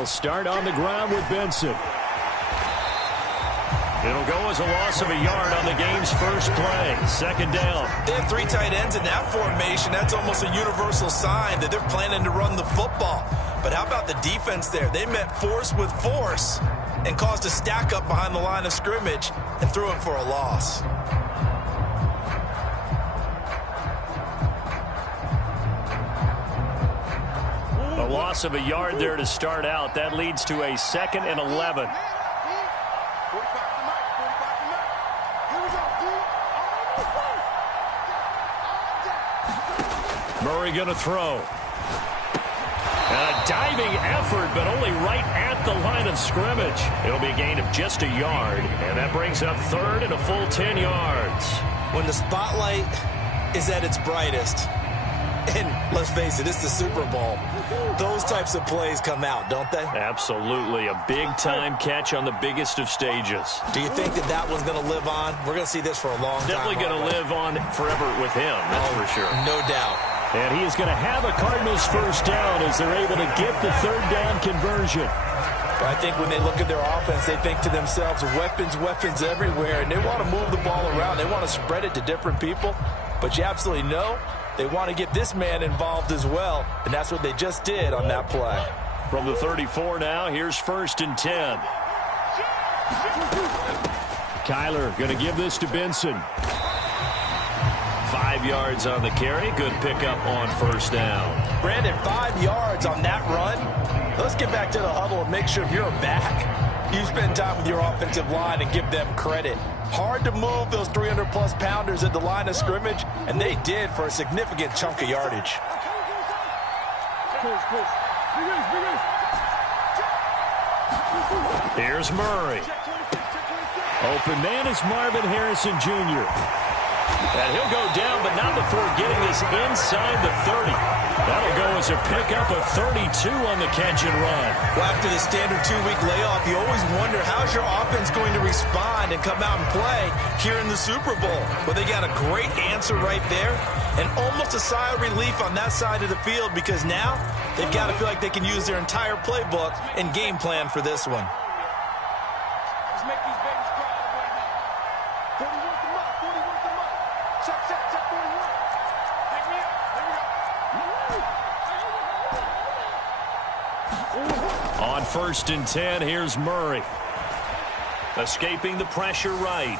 They'll start on the ground with Benson. It'll go as a loss of a yard on the game's first play. Second down. They have 3 tight ends in that formation. That's almost a universal sign that they're planning to run the football. But how about the defense there? They met force with force and caused a stack up behind the line of scrimmage and threw it for a loss. A loss of a yard there to start out. That leads to a 2nd and 11. Murray going to throw. And a diving effort, but only right at the line of scrimmage. It'll be a gain of just a yard, and that brings up 3rd and a full 10 yards. When the spotlight is at its brightest, and let's face it, it's the Super Bowl, those types of plays come out, don't they? Absolutely. A big-time catch on the biggest of stages. Do you think that that one's going to live on? We're going to see this for a long time. Definitely going to live on forever with him, that's for sure. No doubt. And he is going to have a Cardinals first down as they're able to get the 3rd down conversion. But I think when they look at their offense, they think to themselves, weapons, weapons everywhere, and they want to move the ball around. They want to spread it to different people. But you absolutely know they want to get this man involved as well, and that's what they just did on that play. From the 34 now, here's 1st and 10. Kyler going to give this to Benson. 5 yards on the carry. Good pickup on first down. Brandon, 5 yards on that run. Let's get back to the huddle and make sure if you're a back, you spend time with your offensive line and give them credit. Hard to move those 300-plus pounders at the line of scrimmage, and they did for a significant chunk of yardage. Here's Murray. Open man is Marvin Harrison Jr. And he'll go down, but not before getting this inside the 30. That'll go as a pickup of 32 on the catch and run. Well, after the standard 2-week layoff, you always wonder how's your offense going to respond and come out and play here in the Super Bowl. Well, they got a great answer right there and almost a sigh of relief on that side of the field because now they've got to feel like they can use their entire playbook and game plan for this one. On 1st and 10, here's Murray. Escaping the pressure right.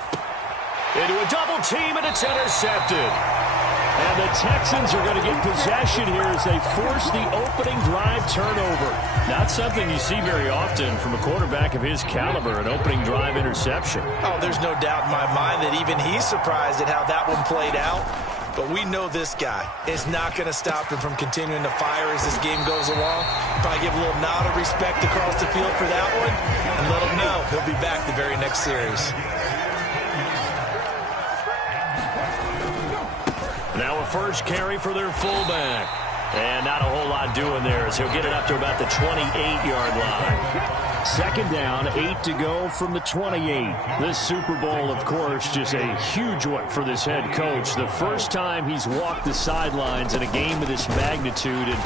Into a double team, and it's intercepted. And the Texans are going to get possession here as they force the opening drive turnover. Not something you see very often from a quarterback of his caliber, an opening drive interception. Oh, there's no doubt in my mind that even he's surprised at how that one played out. But we know this guy is not going to stop him from continuing to fire as this game goes along. Probably give a little nod of respect across the field for that one and let him know he'll be back the very next series. Now a first carry for their fullback. And not a whole lot doing there as he'll get it up to about the 28-yard line. Second down, 8 to go from the 28. This Super Bowl, of course, just a huge one for this head coach. The first time he's walked the sidelines in a game of this magnitude. And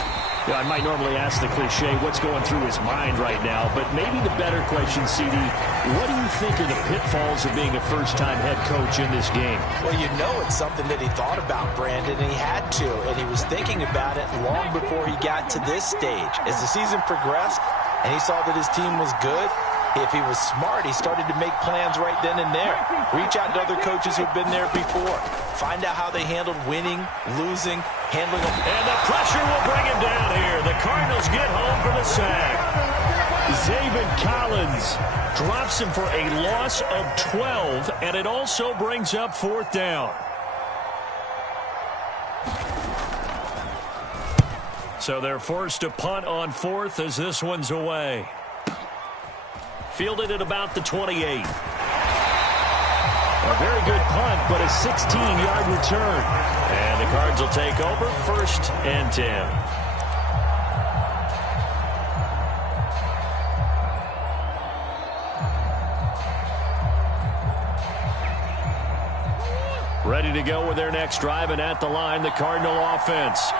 you know, I might normally ask the cliche, what's going through his mind right now? But maybe the better question, CD, what do you think are the pitfalls of being a first-time head coach in this game? Well, you know it's something that he thought about, Brandon, and he had to. And he was thinking about it long before he got to this stage. As the season progressed, and he saw that his team was good, if he was smart, he started to make plans right then and there. Reach out to other coaches who've been there before. Find out how they handled winning, losing, handling them. And the pressure will bring him down here. The Cardinals get home for the sack. Zaven Collins drops him for a loss of 12, and it also brings up 4th down. So they're forced to punt on 4th as this one's away. Fielded at about the 28. A very good punt, but a 16-yard return. And the Cards will take over 1st and 10. Ready to go with their next drive, and at the line, the Cardinal offense.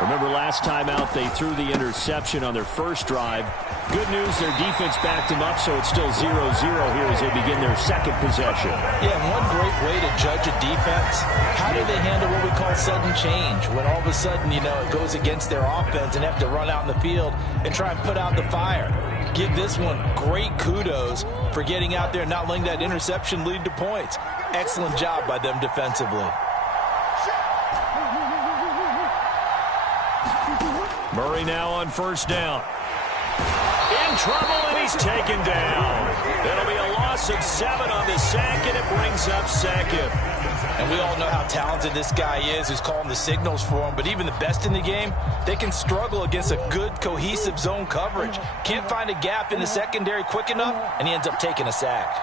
Remember last time out, they threw the interception on their first drive. Good news, their defense backed them up, so it's still 0-0 here as they begin their second possession. Yeah, and one great way to judge a defense, how do they handle what we call sudden change? When all of a sudden, it goes against their offense and have to run out in the field and try and put out the fire. Give this one great kudos for getting out there and not letting that interception lead to points. Excellent job by them defensively. Murray now on first down. In trouble, and he's taken down. It'll be a loss of 7 on the sack, and it brings up second. And we all know how talented this guy is who's calling the signals for him. But even the best in the game, they can struggle against a good, cohesive zone coverage. Can't find a gap in the secondary quick enough, and he ends up taking a sack.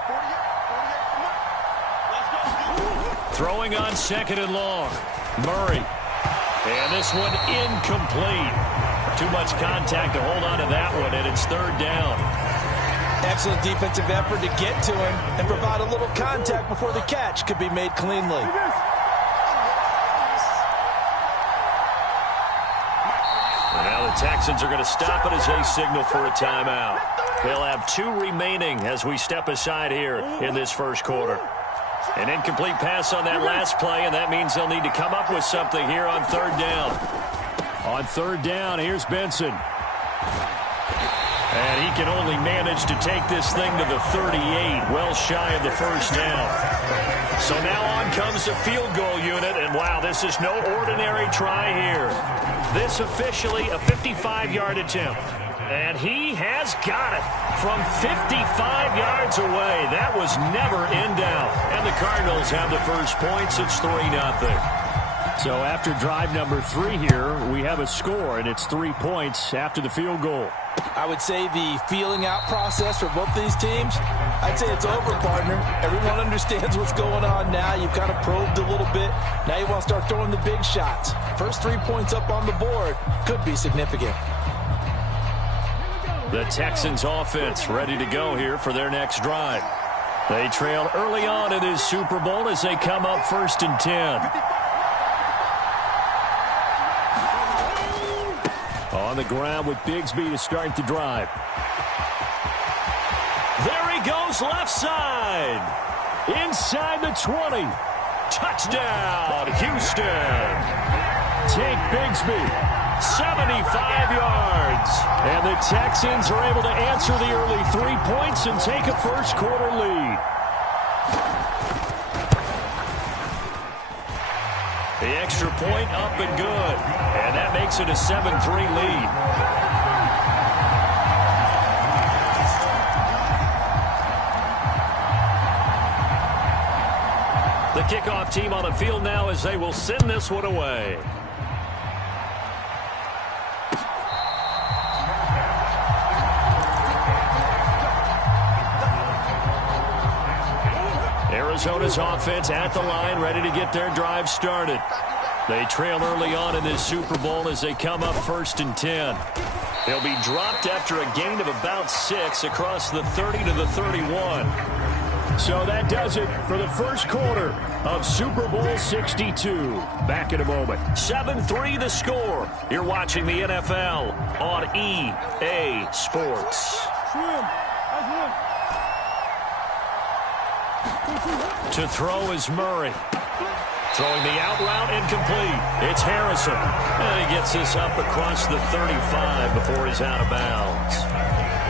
Throwing on second and long. Murray. And this one incomplete. Too much contact to hold on to that one, and it's third down. Excellent defensive effort to get to him and provide a little contact before the catch could be made cleanly. And now the Texans are going to stop it as they signal for a timeout. They'll have 2 remaining as we step aside here in this first quarter. An incomplete pass on that last play, and that means they'll need to come up with something here on third down. On third down, here's Benson. And he can only manage to take this thing to the 38, well shy of the first down. So now on comes the field goal unit, and wow, this is no ordinary try here. This officially a 55-yard attempt. And he has got it from 55 yards away. That was never in doubt. And the Cardinals have the first points. It's 3-0. So after drive number 3 here, we have a score, and it's 3 points after the field goal. I would say the feeling out process for both these teams, I'd say it's over, partner. Everyone understands what's going on now. You've kind of probed a little bit. Now you want to start throwing the big shots. First 3 points up on the board could be significant. The Texans offense ready to go here for their next drive. They trail early on in this Super Bowl as they come up 1st and 10. On the ground with Bigsby to start the drive. There he goes left side. Inside the 20. Touchdown, Houston. Take Bigsby. 75 yards. And the Texans are able to answer the early 3 points and take a first quarter lead. The extra point up and good. And that makes it a 7-3 lead. The kickoff team on the field now as they will send this one away. Arizona's offense at the line, ready to get their drive started. They trail early on in this Super Bowl as they come up 1st and 10. They'll be dropped after a gain of about 6 across the 30 to the 31. So that does it for the first quarter of Super Bowl 62. Back in a moment. 7-3 the score. You're watching the NFL on EA Sports. To throw is Murray. Throwing the out route incomplete. It's Harrison. And he gets this up across the 35 before he's out of bounds.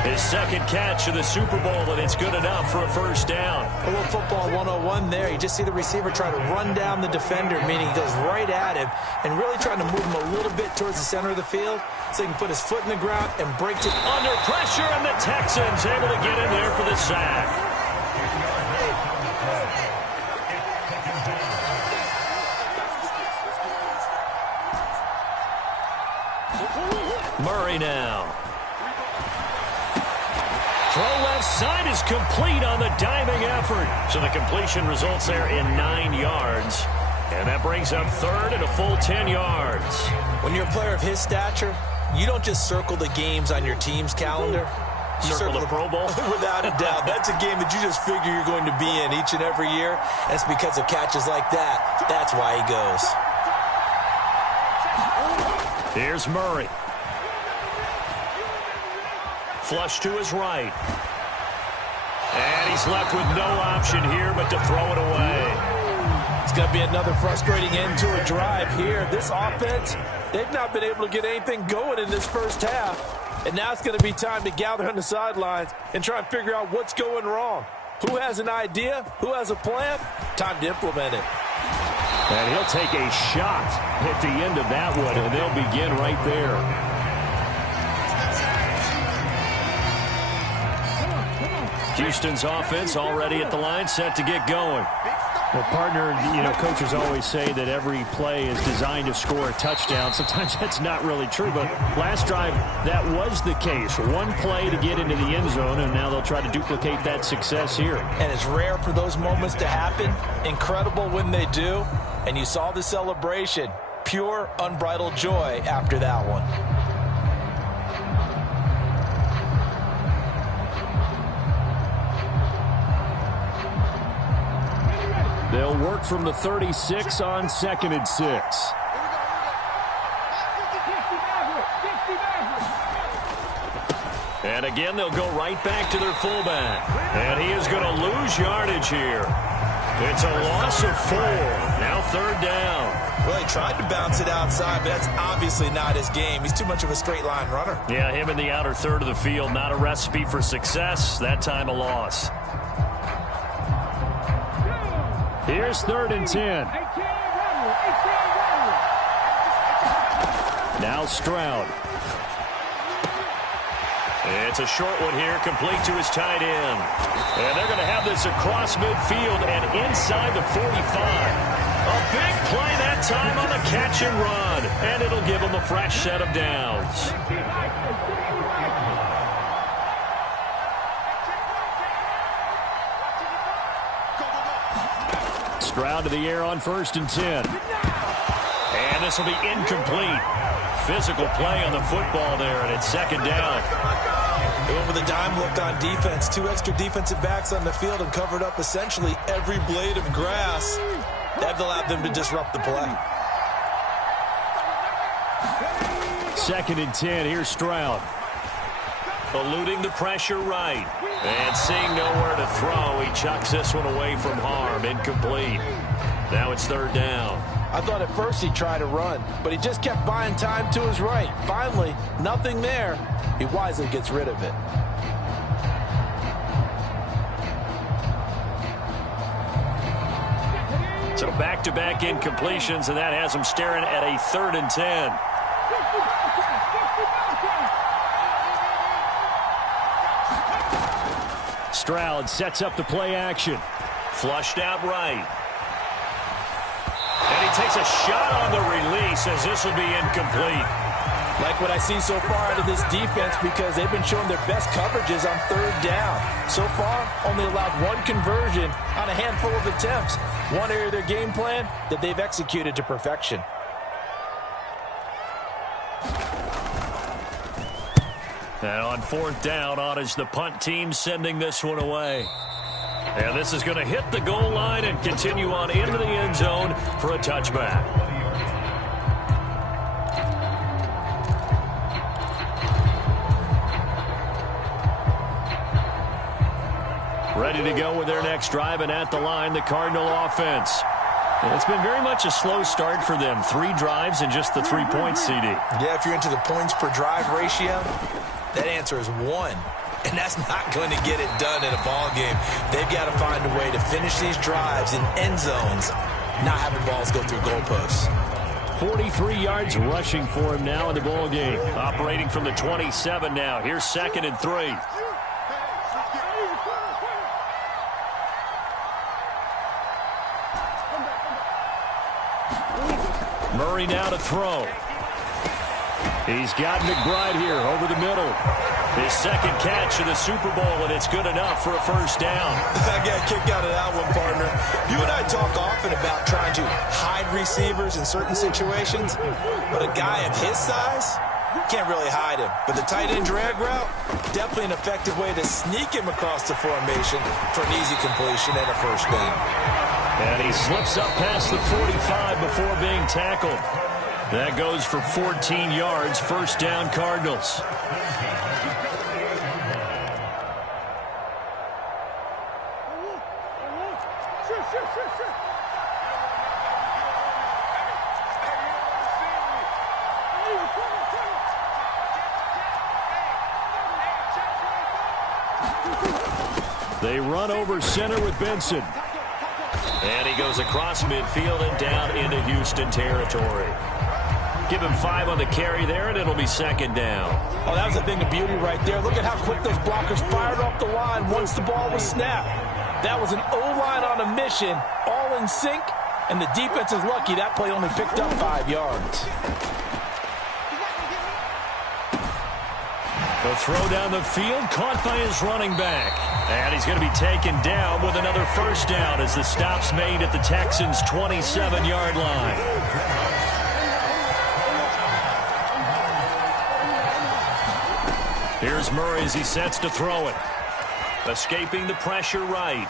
His second catch of the Super Bowl, and it's good enough for a first down. A little football 101 there. You just see the receiver try to run down the defender, meaning he goes right at him and really trying to move him a little bit towards the center of the field so he can put his foot in the ground and break it. Under pressure, and the Texans able to get in there for the sack. Murray now. Throw left side is complete on the diving effort. So the completion results there in 9 yards. And that brings up third and a full 10 yards. When you're a player of his stature, you don't just circle the games on your team's calendar. You circle the Pro Bowl? Without a doubt. That's a game that you just figure you're going to be in each and every year. And it's because of catches like that. That's why he goes. Here's Murray. Flush to his right. And he's left with no option here but to throw it away. It's going to be another frustrating end to a drive here. This offense, they've not been able to get anything going in this first half. And now it's going to be time to gather on the sidelines and try and figure out what's going wrong. Who has an idea? Who has a plan? Time to implement it. And he'll take a shot at the end of that one, and they'll begin right there. Houston's offense already at the line, set to get going. Well, partner, coaches always say that every play is designed to score a touchdown. Sometimes that's not really true, but last drive, that was the case. One play to get into the end zone, and now they'll try to duplicate that success here. And it's rare for those moments to happen. Incredible when they do. And you saw the celebration. Pure, unbridled joy after that one. They'll work from the 36 on 2nd and 6. And again, they'll go right back to their fullback. And he is going to lose yardage here. It's a loss of 4. Now 3rd down. Well, he tried to bounce it outside, but that's obviously not his game. He's too much of a straight line runner. Yeah, him in the outer third of the field. Not a recipe for success. That time a loss. Here's 3rd and 10. Now Stroud. It's a short one here, complete to his tight end. And they're going to have this across midfield and inside the 45. A big play that time on the catch and run. And it'll give them a fresh set of downs. Stroud to the air on 1st and 10. And this will be incomplete. Physical play on the football there, and it's 2nd down. They went with a dime look on defense. 2 extra defensive backs on the field and covered up essentially every blade of grass. That allowed them to disrupt the play. 2nd and 10. Here's Stroud. Eluding the pressure right. And seeing nowhere to throw, he chucks this one away from harm. Incomplete. Now it's 3rd down. I thought at first he'd try to run, but he just kept buying time to his right. Finally, nothing there. He wisely gets rid of it. So back-to-back incompletions, and that has him staring at a 3rd and 10. Stroud sets up the play action. Flushed out right. And he takes a shot on the release as this will be incomplete. Like what I see so far out of this defense because they've been showing their best coverages on 3rd down. So far, only allowed 1 conversion on a handful of attempts. One area of their game plan that they've executed to perfection. And on 4th down, on is the punt team sending this one away. And this is going to hit the goal line and continue on into the end zone for a touchback. Ready to go with their next drive, and at the line, the Cardinal offense. It's been very much a slow start for them. 3 drives and just the 3 points, CD. Yeah, if you're into the points per drive ratio, that answer is 1. And that's not going to get it done in a ball game. They've got to find a way to finish these drives in end zones, not having balls go through goalposts. 43 yards rushing for him now in the ball game. Operating from the 27 now. Here's 2nd and 3. Murray now to throw. He's got McBride here over the middle. His 2nd catch of the Super Bowl, and it's good enough for a 1st down. I got a kick out of that one, partner. You and I talk often about trying to hide receivers in certain situations, but a guy of his size can't really hide him. But the tight end drag route, definitely an effective way to sneak him across the formation for an easy completion and a 1st down. And he slips up past the 45 before being tackled. That goes for 14 yards, first down Cardinals. They run over center with Benson. And he goes across midfield and down into Houston territory. Give him 5 on the carry there, and it'll be second down. Oh, that was a thing of beauty right there. Look at how quick those blockers fired off the line once the ball was snapped. That was an O-line on a mission, all in sync, and the defense is lucky that play only picked up 5 yards. The throw down the field, caught by his running back. And he's going to be taken down with another first down as the stop's made at the Texans' 27-yard line. Here's Murray as he sets to throw it. Escaping the pressure right.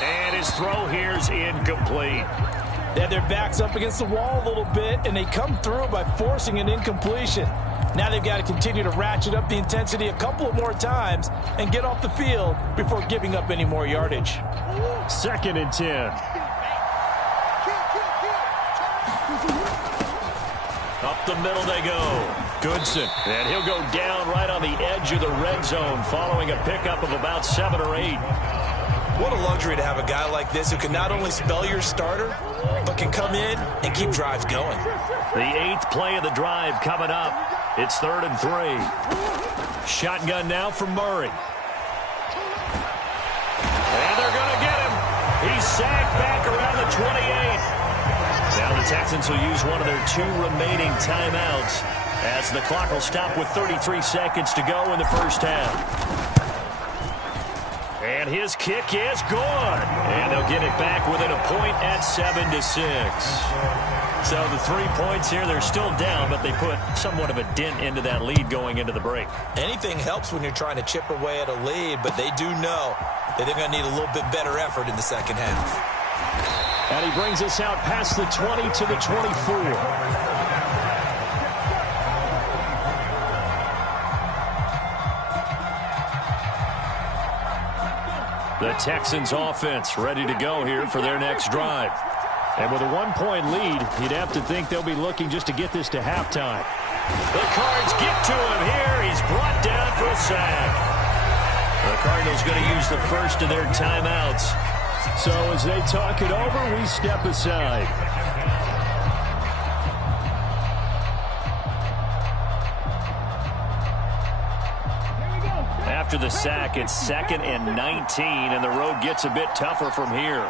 And his throw here's incomplete. They had their backs up against the wall a little bit, and they come through by forcing an incompletion. Now they've got to continue to ratchet up the intensity a couple of more times and get off the field before giving up any more yardage. 2nd and 10. Up the middle they go. Goodson. And he'll go down right on the edge of the red zone following a pickup of about 7 or 8. What a luxury to have a guy like this who can not only spell your starter, but can come in and keep drives going. The 8th play of the drive coming up. It's 3rd and 3. Shotgun now for Murray. And they're going to get him. He's sacked back around the 28. Now the Texans will use one of their 2 remaining timeouts as the clock will stop with 33 seconds to go in the first half. And his kick is good. And they'll get it back within a point at 7-6. So the 3 points here, they're still down, but they put somewhat of a dent into that lead going into the break. Anything helps when you're trying to chip away at a lead, but they do know that they're going to need a little bit better effort in the second half. And he brings us out past the 20 to the 24. The Texans offense ready to go here for their next drive. And with a 1-point lead, you'd have to think they'll be looking just to get this to halftime. The Cards get to him here. He's brought down for a sack. The Cardinals going to use the first of their timeouts. So as they talk it over, we step aside. After the sack, it's 2nd and 19, and the road gets a bit tougher from here.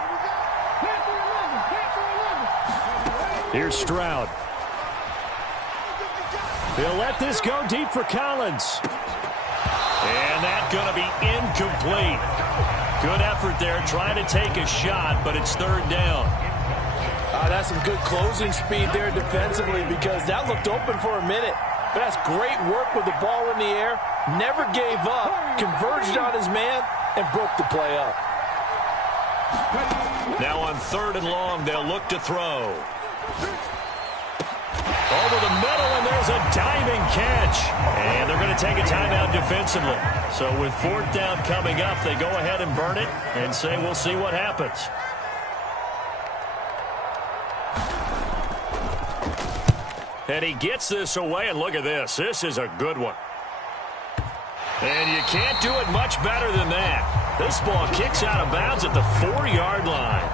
Here's Stroud. He'll let this go deep for Collins. And that's going to be incomplete. Good effort there, trying to take a shot, but it's 3rd down. That's some good closing speed there defensively because that looked open for a minute. But that's great work with the ball in the air. Never gave up, converged on his man, and broke the play up. Now on 3rd and long, they'll look to throw. Over the middle, and there's a diving catch. And they're going to take a timeout defensively. So with 4th down coming up, they go ahead and burn it and say we'll see what happens. And he gets this away, and look at this. This is a good one. And you can't do it much better than that. This ball kicks out of bounds at the 4-yard line.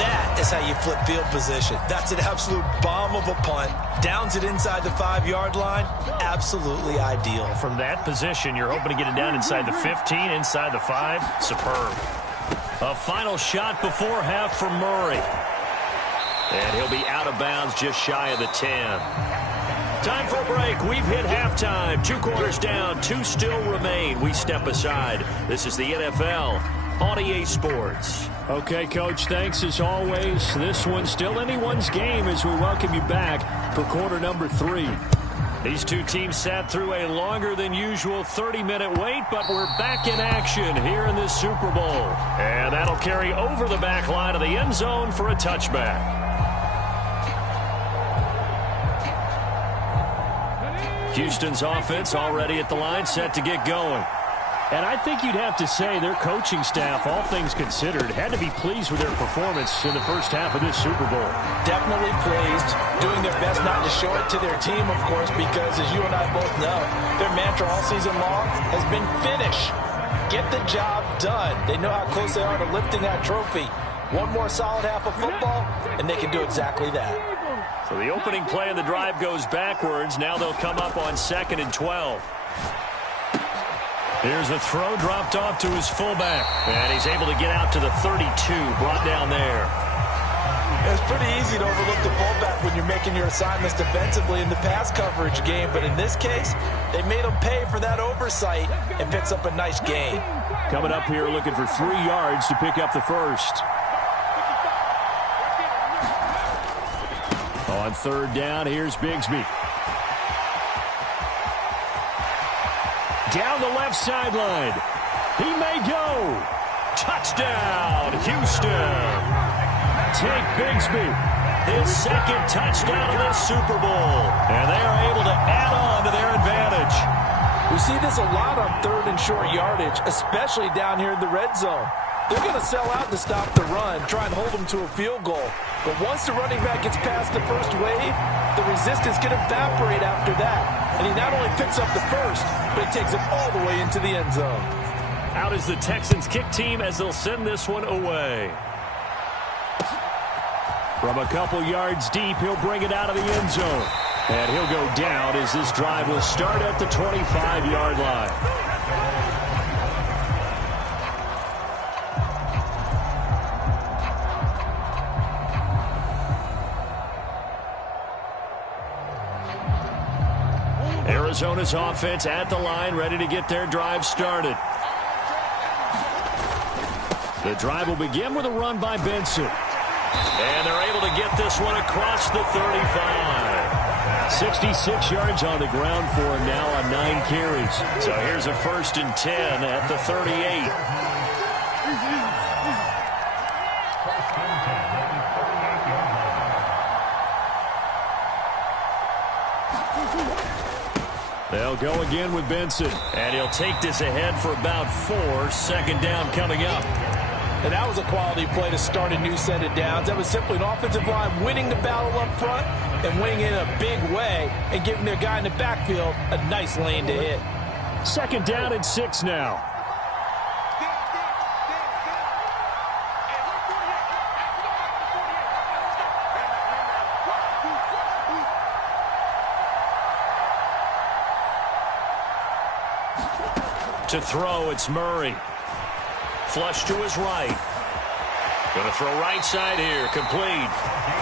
That is how you flip field position. That's an absolute bomb of a punt. Downs it inside the 5-yard line. Absolutely ideal. From that position, you're hoping to get it down inside the 15, inside the 5. Superb. A final shot before half for Murray. And he'll be out of bounds just shy of the 10. Time for a break. We've hit halftime. 2 quarters down. 2 still remain. We step aside. This is the NFL on EA Sports. Okay, Coach, thanks as always. This one's still anyone's game as we welcome you back for quarter number 3. These 2 teams sat through a longer than usual 30-minute wait, but we're back in action here in this Super Bowl. And that'll carry over the back line of the end zone for a touchback. Houston's offense already at the line, set to get going. And I think you'd have to say their coaching staff, all things considered, had to be pleased with their performance in the first half of this Super Bowl. Definitely pleased, doing their best not to show it to their team, of course, because as you and I both know, their mantra all season long has been finish. Get the job done. They know how close they are to lifting that trophy. One more solid half of football, and they can do exactly that. So the opening play of the drive goes backwards. Now they'll come up on 2nd and 12. Here's a throw dropped off to his fullback. And he's able to get out to the 32, brought down there. It's pretty easy to overlook the fullback when you're making your assignments defensively in the pass coverage game. But in this case, they made him pay for that oversight and picks up a nice gain. Coming up here looking for 3 yards to pick up the first. On 3rd down, here's Bigsby. Down the left sideline. He may go. Touchdown, Houston. Take Bigsby. His 2nd touchdown of this Super Bowl. And they are able to add on to their advantage. We see this a lot on 3rd and short yardage, especially down here in the red zone. They're going to sell out to stop the run, try and hold them to a field goal. But once the running back gets past the first wave, the resistance can evaporate after that. And he not only picks up the first, but he takes it all the way into the end zone. Out is the Texans kick team as they'll send this one away. From a couple yards deep, he'll bring it out of the end zone. And he'll go down as this drive will start at the 25-yard line. Arizona's offense at the line, ready to get their drive started. The drive will begin with a run by Benson. And they're able to get this one across the 35. 66 yards on the ground for him now on 9 carries. So here's a 1st and 10 at the 38. They'll go again with Benson. And he'll take this ahead for about 4. 2nd down coming up. And that was a quality play to start a new set of downs. That was simply an offensive line winning the battle up front and winning in a big way and giving their guy in the backfield a nice lane to hit. 2nd down and 6 now. To throw, it's Murray. Flush to his right. Going to throw right side here. Complete.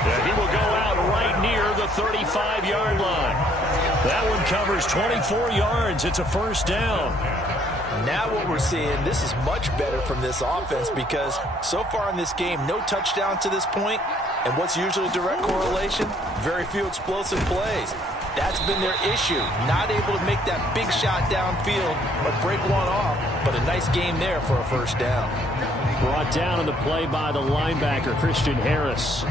And he will go out right near the 35-yard line. That one covers 24 yards. It's a 1st down. Now what we're seeing, this is much better from this offense because so far in this game, no touchdown to this point. And what's usually a direct correlation? Very few explosive plays. That's been their issue. Not able to make that big shot downfield or break one off, but a nice game there for a 1st down. Brought down on the play by the linebacker, Christian Harris.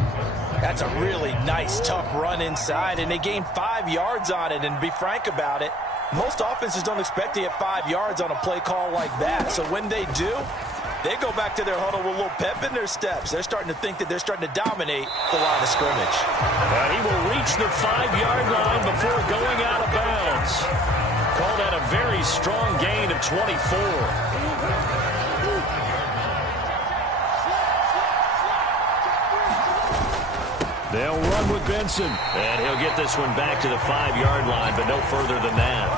That's a really nice, tough run inside, and they gained 5 yards on it. And to be frank about it, most offenses don't expect to get 5 yards on a play call like that. So when they do, they go back to their huddle with a little pep in their steps. They're starting to think that they're starting to dominate the line of scrimmage. And he will reach the 5-yard line before going out of bounds. Call that a very strong gain of 24. They'll run with Benson. And he'll get this one back to the 5-yard line, but no further than that.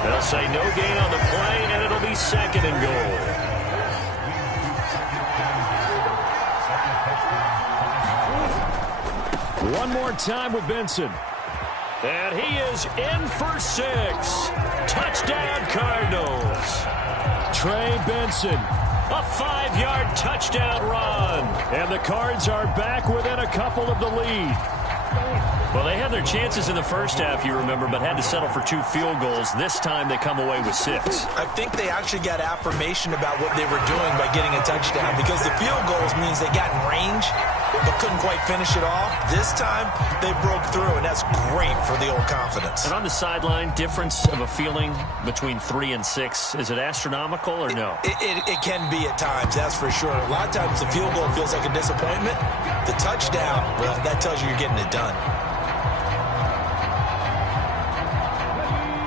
They'll say no gain on the play, and it'll be 2nd and goal. One more time with Benson. And he is in for 6. Touchdown, Cardinals. Trey Benson. A 5-yard touchdown run. And the Cards are back within a couple of the lead. Well, they had their chances in the first half, you remember, but had to settle for 2 field goals. This time they come away with 6. I think they actually got affirmation about what they were doing by getting a touchdown, because the field goals means they got in range but couldn't quite finish it off. This time they broke through, and that's great for the old confidence. And on the sideline, difference of a feeling between 3 and 6, is it astronomical or no? It can be at times, that's for sure. A lot of times the field goal feels like a disappointment. The touchdown, well, that tells you you're getting it done.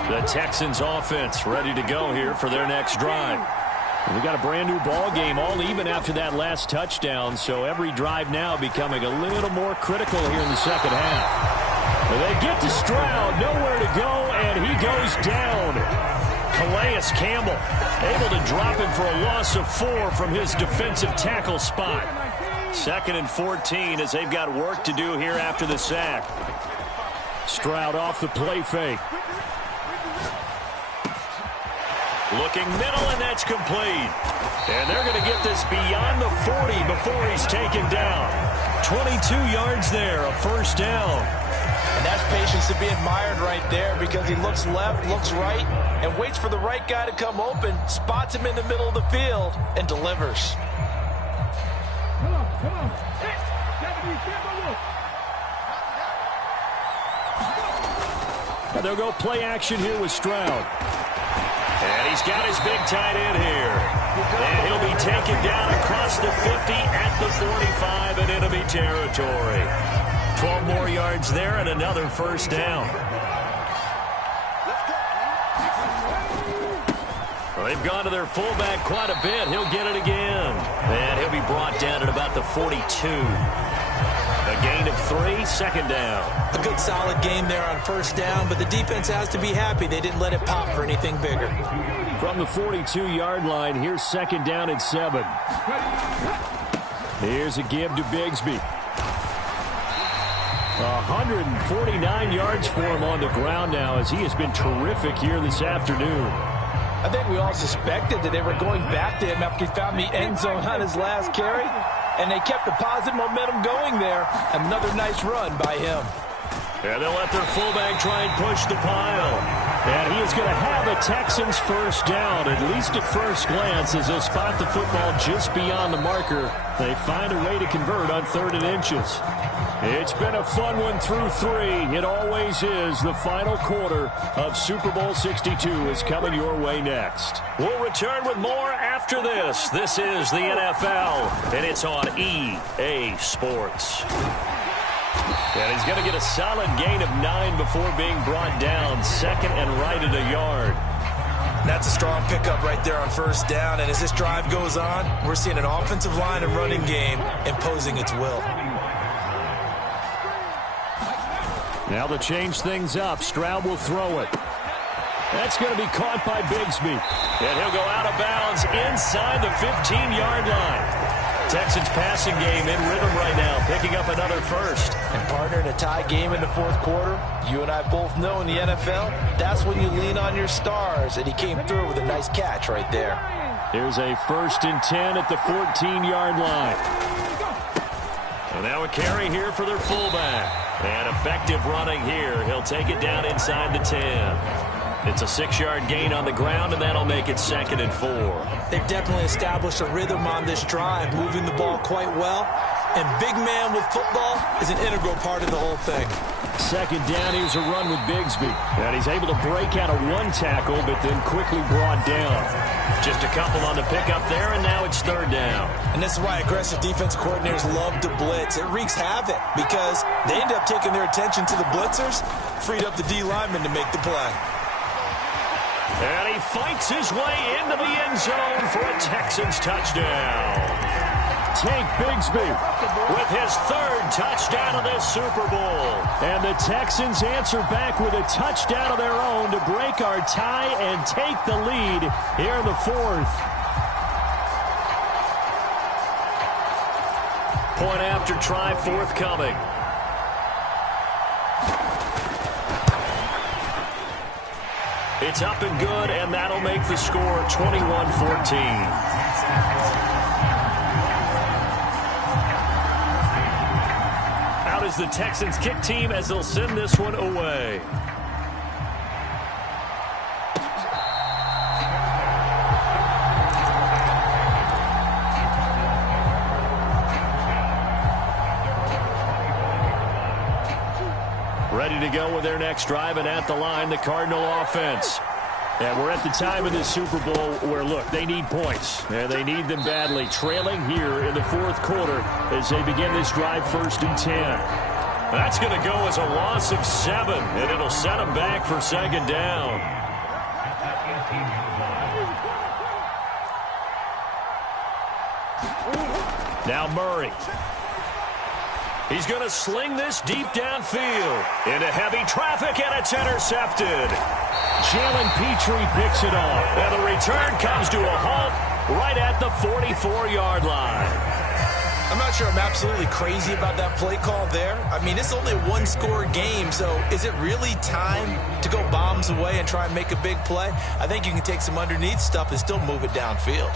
The Texans offense ready to go here for their next drive. We got a brand new ball game, all even after that last touchdown, so every drive now becoming a little more critical here in the second half. They get to Stroud, nowhere to go, and he goes down. Calais Campbell able to drop him for a loss of 4 from his defensive tackle spot. 2nd and 14 as they've got work to do here after the sack. Stroud off the play fake. Looking middle, and that's complete. And they're going to get this beyond the 40 before he's taken down. 22 yards there, a first down. And that's patience to be admired right there, because he looks left, looks right, and waits for the right guy to come open, spots him in the middle of the field, and delivers. And they'll go play action here with Stroud. And he's got his big tight end here. And he'll be taken down across the 50 at the 45 in enemy territory. 12 more yards there and another first down. Well, they've gone to their fullback quite a bit. He'll get it again. And he'll be brought down at about the 42. A gain of 3, second down. A good solid game there on first down, but the defense has to be happy they didn't let it pop for anything bigger. From the 42-yard line, here's second down at 7. Here's a give to Bigsby. 149 yards for him on the ground now, as he has been terrific here this afternoon. I think we all suspected that they were going back to him after he found the end zone on his last carry, and they kept the positive momentum going there. Another nice run by him. And they'll let their fullback try and push the pile. And he is going to have a Texans first down, at least at first glance, as they'll spot the football just beyond the marker. They find a way to convert on 3rd and inches. It's been a fun one through 3. It always is. The final quarter of Super Bowl 62 is coming your way next. We'll return with more after this. This is the NFL, and it's on EA Sports. And he's going to get a solid gain of 9 before being brought down. 2nd and right at a yard. That's a strong pickup right there on first down. And as this drive goes on, we're seeing an offensive line and running game imposing its will. Now to change things up, Stroud will throw it. That's going to be caught by Bigsby. And he'll go out of bounds inside the 15-yard line. Texans passing game in rhythm right now, picking up another first. And partner, in a tie game in the 4th quarter, you and I both know in the NFL, that's when you lean on your stars, and he came through with a nice catch right there. Here's a 1st and 10 at the 14-yard line. And now a carry here for their fullback. And effective running here. He'll take it down inside the 10. It's a 6-yard gain on the ground, and that'll make it 2nd and 4. They've definitely established a rhythm on this drive, moving the ball quite well. And big man with football is an integral part of the whole thing. 2nd down, here's a run with Bigsby. And he's able to break out of 1 tackle, but then quickly brought down. Just a couple on the pickup there, and now it's 3rd down. And this is why aggressive defense coordinators love to blitz. It wreaks havoc because they end up taking their attention to the blitzers, freed up the D lineman to make the play. And he fights his way into the end zone for a Texans touchdown. Take Bigsby with his 3rd touchdown of this Super Bowl. And the Texans answer back with a touchdown of their own to break our tie and take the lead here in the 4th. Point after try forthcoming. It's up and good, and that'll make the score 21-14. goes the Texans kick team as they'll send this one away. Ready to go with their next drive, and at the line, the Cardinal offense. And we're at the time of this Super Bowl where, look, they need points. And they need them badly. Trailing here in the fourth quarter as they begin this drive 1st and 10. That's going to go as a loss of 7, and it'll set them back for 2nd down. Now Murray. He's going to sling this deep downfield into heavy traffic, and it's intercepted. Jalen Petrie picks it off, and the return comes to a halt right at the 44-yard line. I'm not sure I'm absolutely crazy about that play call there. I mean, it's only a one-score game, so is it really time to go bombs away and try and make a big play? I think you can take some underneath stuff and still move it downfield.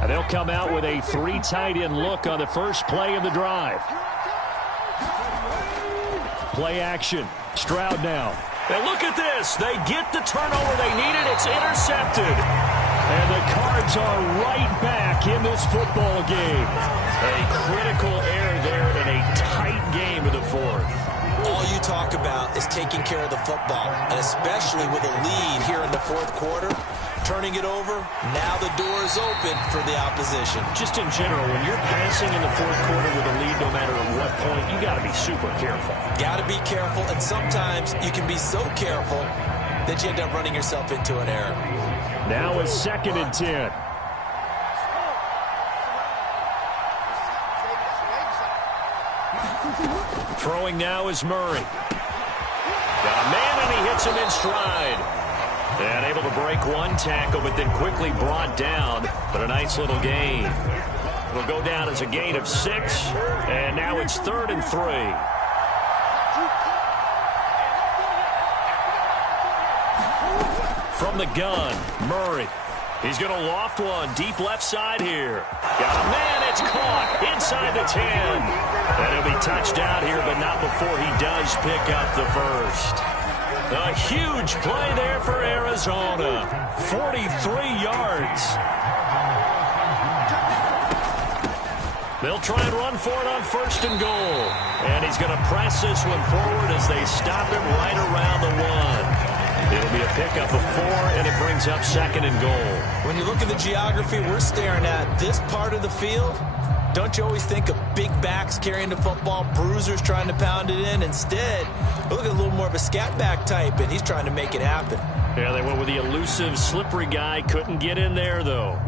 And they'll come out with a 3 tight end look on the first play of the drive. Play action. Stroud now. And look at this. They get the turnover they needed. It's intercepted. And the Cards are right back in this football game. A critical error there in a tight game of the fourth. All you talk about is taking care of the football, and especially with a lead here in the fourth quarter. Turning it over, now the door is open for the opposition. Just in general, when you're passing in the fourth quarter with a lead, no matter at what point, you got to be super careful. Got to be careful, and sometimes you can be so careful that you end up running yourself into an error. Now it's 2nd and 10. Throwing now is Murray. Got a man, and he hits him in stride. And able to break one tackle, but then quickly brought down. But a nice little gain. It'll go down as a gain of 6. And now it's 3rd and 3. From the gun, Murray. He's going to loft one deep left side here. Got a man, it's caught inside the 10. And he'll be touched out here, but not before he does pick up the first. A huge play there for Arizona. 43 yards. They'll try and run for it on 1st and goal. And he's going to press this one forward as they stop him right around the 1. It'll be a pickup of 4, and it brings up 2nd and goal. When you look at the geography we're staring at, this part of the field, don't you always think of big backs carrying the football, bruisers trying to pound it in? Instead, look at a little more of a scat back type, and he's trying to make it happen. Yeah, they went with the elusive, slippery guy. Couldn't get in there, though.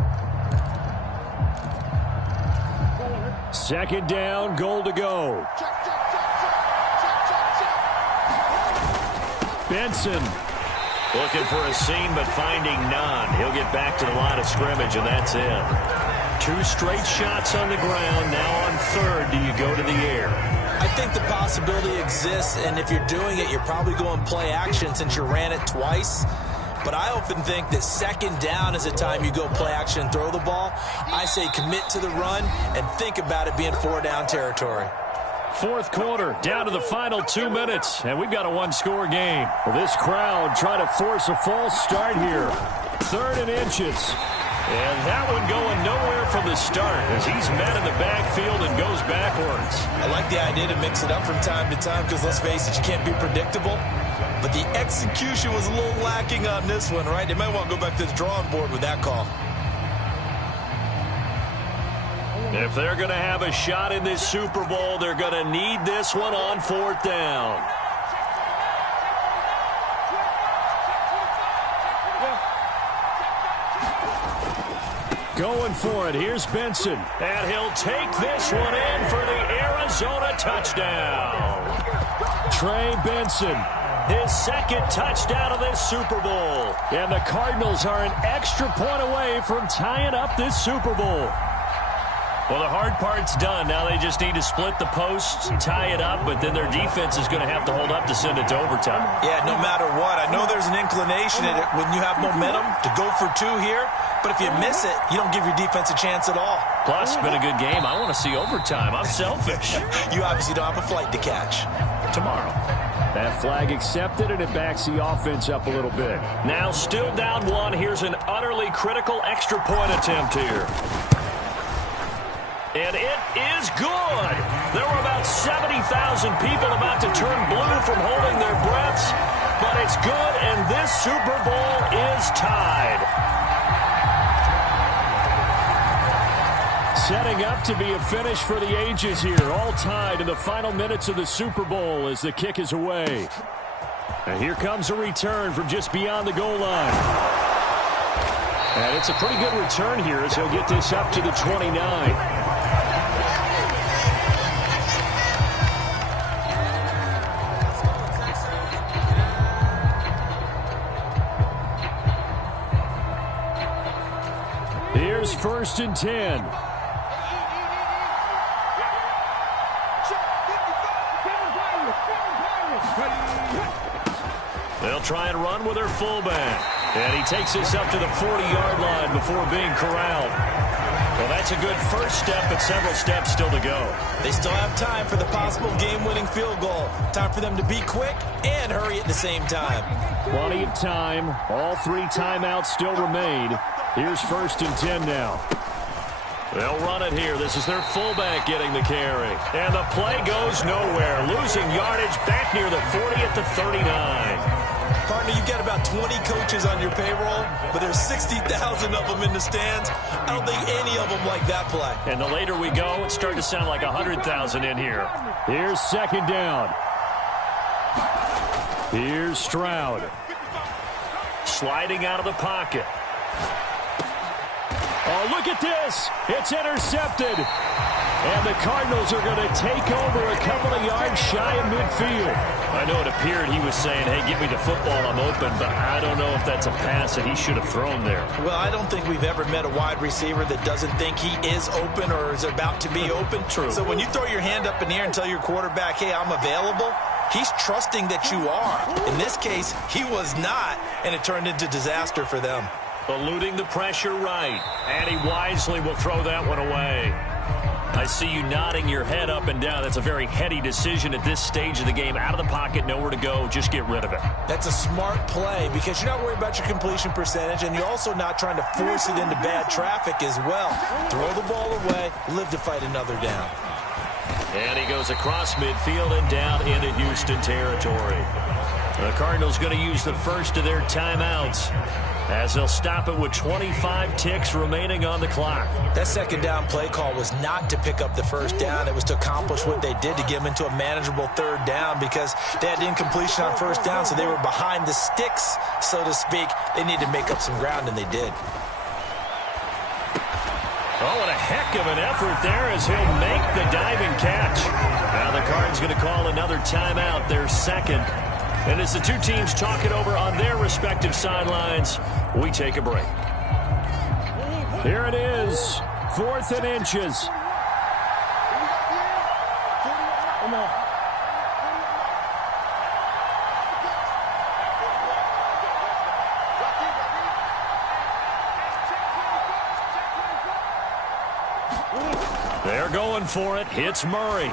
2nd down, goal to go. Benson. Looking for a seam, but finding none. He'll get back to the line of scrimmage, and that's it. 2 straight shots on the ground. Now on 3rd, do you go to the air? I think the possibility exists, and if you're doing it, you're probably going play action since you ran it twice. But I often think that 2nd down is a time you go play action and throw the ball. I say commit to the run and think about it being 4-down territory. Fourth quarter, down to the final 2 minutes, and we've got a 1-score game. Well, this crowd trying to force a false start here. 3rd and inches. And that one going nowhere from the start as he's met in the backfield and goes backwards. I like the idea to mix it up from time to time because, let's face it, you can't be predictable. But the execution was a little lacking on this one, right? They might want to go back to the drawing board with that call. If they're going to have a shot in this Super Bowl, they're going to need this one on 4th down. Going for it. Here's Benson. And he'll take this one in for the Arizona touchdown. Trey Benson. His 2nd touchdown of this Super Bowl. And the Cardinals are an extra point away from tying up this Super Bowl. Well, the hard part's done. Now they just need to split the posts, tie it up, but then their defense is going to have to hold up to send it to overtime. Yeah, no matter what. I know there's an inclination in it when you have momentum to go for 2 here. But if you miss it, you don't give your defense a chance at all. Plus, it's been a good game. I want to see overtime. I'm selfish. You obviously don't have a flight to catch. Tomorrow. That flag accepted, and it backs the offense up a little bit. Now still down one. Here's an utterly critical extra point attempt here. And it is good. There were about 70,000 people about to turn blue from holding their breaths. But it's good, and this Super Bowl is tied. Setting up to be a finish for the ages here. All tied in the final minutes of the Super Bowl as the kick is away. And here comes a return from just beyond the goal line. And it's a pretty good return here as he'll get this up to the 29. Here's 1st and 10. They'll try and run with their fullback. And he takes this up to the 40-yard line before being corralled. Well, that's a good first step, but several steps still to go. They still have time for the possible game-winning field goal. Time for them to be quick and hurry at the same time. Plenty of time. All 3 timeouts still remain. Here's 1st and 10 now. They'll run it here. This is their fullback getting the carry. And the play goes nowhere. Losing yardage back near the 40 at the 39. Partner, you've got about 20 coaches on your payroll, but there's 60,000 of them in the stands. I don't think any of them like that play. And the later we go, it's starting to sound like 100,000 in here. Here's 2nd down. Here's Stroud. Sliding out of the pocket. Oh, look at this. It's intercepted. And the Cardinals are going to take over a couple of yards shy of midfield. I know it appeared he was saying, hey, give me the football, I'm open, but I don't know if that's a pass that he should have thrown there. Well, I don't think we've ever met a wide receiver that doesn't think he is open or is about to be open. True. So when you throw your hand up in the air and tell your quarterback, hey, I'm available, he's trusting that you are. In this case, he was not, and it turned into disaster for them. Eluding the pressure right, and he wisely will throw that one away. I see you nodding your head up and down. That's a very heady decision at this stage of the game. Out of the pocket, nowhere to go. Just get rid of it. That's a smart play because you're not worried about your completion percentage, and you're also not trying to force it into bad traffic as well. Throw the ball away, live to fight another down. And he goes across midfield and down into Houston territory. The Cardinals going to use the first of their timeouts as they'll stop it with 25 ticks remaining on the clock. That 2nd down play call was not to pick up the 1st down. It was to accomplish what they did to get them into a manageable 3rd down because they had incompletion on 1st down, so they were behind the sticks, so to speak. They needed to make up some ground, and they did. Oh, what a heck of an effort there as he'll make the diving catch. Now the Cards going to call another timeout, their 2nd. And as the two teams talk it over on their respective sidelines, we take a break. Here it is, 4th and inches. They're going for it. It's Murray.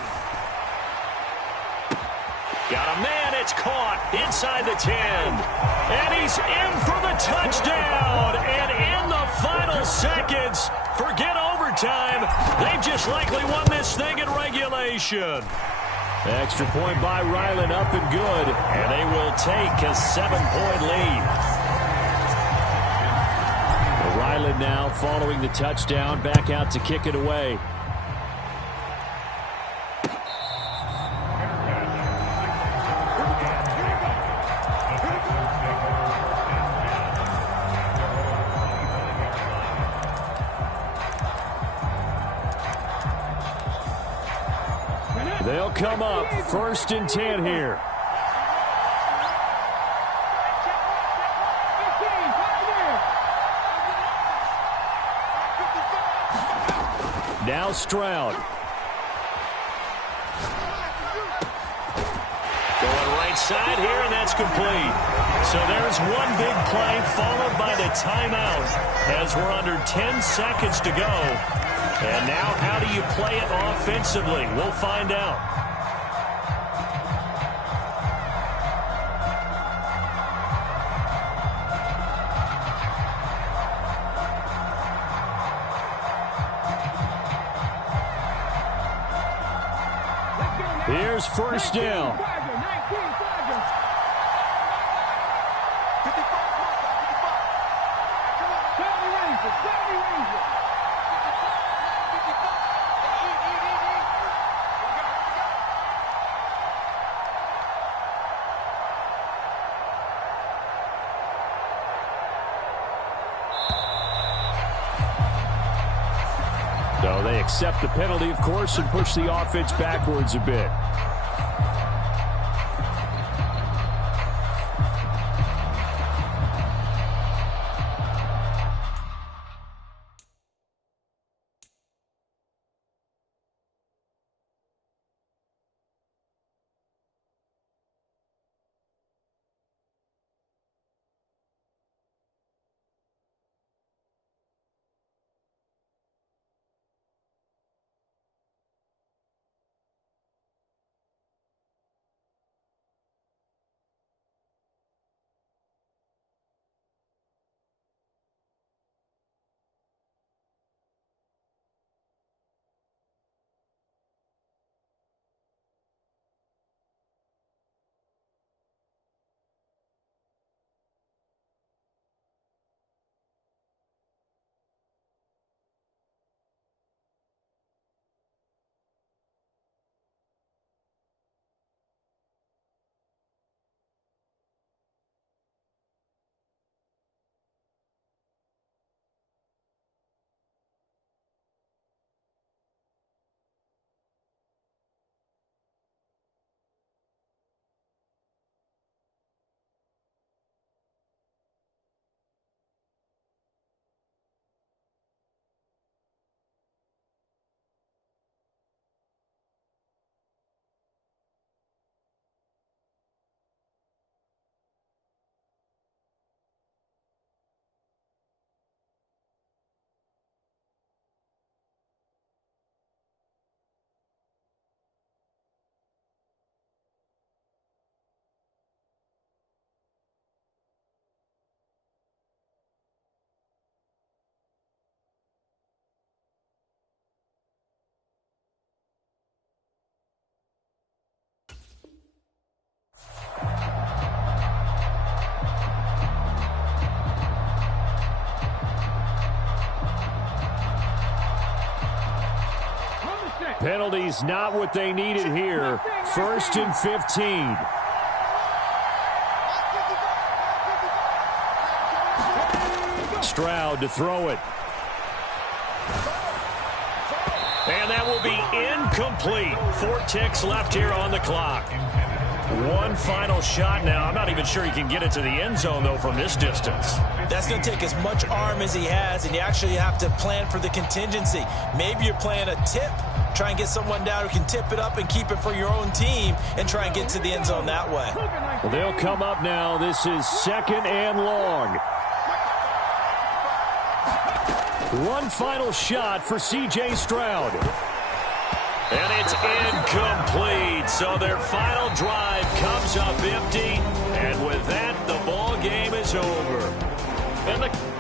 Got a man, it's caught inside the 10. And he's in for the touchdown. And in the final seconds, forget overtime. They've just likely won this thing in regulation. Extra point by Ryland, up and good. And they will take a 7-point lead. Ryland now following the touchdown, back out to kick it away. They'll come up 1st and 10 here. Now Stroud. Going right right side here, and that's complete. So there's one big play followed by the timeout as we're under 10 seconds to go. And now how do you play it offensively? We'll find out. Here's first down. So they accept the penalty, of course, and push the offense backwards a bit. Penalties not what they needed here. 1st and 15. Stroud to throw it. And that will be incomplete. 4 ticks left here on the clock. One final shot now. I'm not even sure he can get it to the end zone, though, from this distance. That's going to take as much arm as he has, and you actually have to plan for the contingency. Maybe you're playing a tip. Try and get someone down who can tip it up and keep it for your own team and try and get to the end zone that way. Well, they'll come up now. This is 2nd and long. One final shot for C.J. Stroud. And it's incomplete. So their final drive comes up empty. And with that, the ball game is over. And the